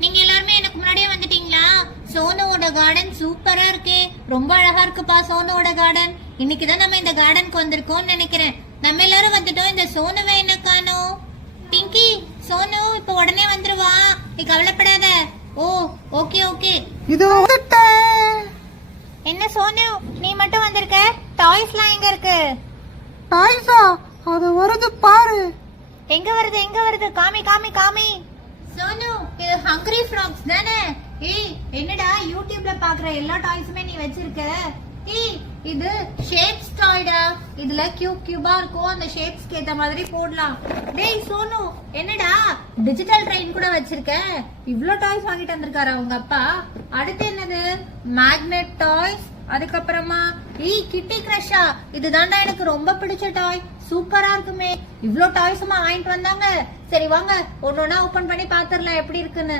நீங்க எல்லாருமே எனக்கு முன்னாடியே வந்துட்டீங்களா? சோனுவோட கார்டன் சூப்பரா இருக்கே, ரொம்ப அழகா இருக்குப்பா சோனுவோட கார்டன். இன்னைக்குதான் நம்ம இந்த கார்டனுக்கு வந்திருக்கோம்னு நினைக்கிறேன். நம்ம எல்லாரும் வந்துட்டோம், இந்த சோனுவை என்ன காணோம்? பிங்கி, சோனு இப்ப உடனே வந்துருவா, நீ கவலைப்படாத. ஓ ஓகே ஓகே. இதோ வந்துட்டேன். என்ன சோனு நீ மட்டும் வந்திருக்க? டாய்ஸ்லாம் எங்க இருக்கு? டாய்ஸா? அது வருது பாரு. எங்க வருது எங்க வருது? காமி காமி காமி. சோனு இது ஹங்கரி ஃப்ராக்ஸ் தானே? ஏய் என்னடா யூடியூப்ல பாக்குற எல்லா டாய்ஸுமே நீ வச்சிருக்க? ஏய் இது ஷேப்ஸ் டாய்டா. இதுல கியூபா இருக்கும், அந்த ஷேப்ஸ்க்கு ஏத்த மாதிரி போடலாம். டேய் சோனு என்னடா டிஜிட்டல் ட்ரெயின் கூட வச்சிருக்க? இவ்ளோ டாய்ஸ் வாங்கிட்டு வந்திருக்காரா உங்க அப்பா? அடுத்து என்னது? Magnet toys. அதுக்கப்புறமா கிட்டி கிரஷா, இதுதான்டா எனக்கு ரொம்ப பிடிச்ச டாய். சூப்பரா இருக்குமே. இவ்ளோ டாய்ஸுமா வாங்கிட்டு வந்தாங்க. சரி வாங்க ஒன்னொன்னா ஓபன் பண்ணி பாத்துரலாம் எப்படி இருக்குன்னு.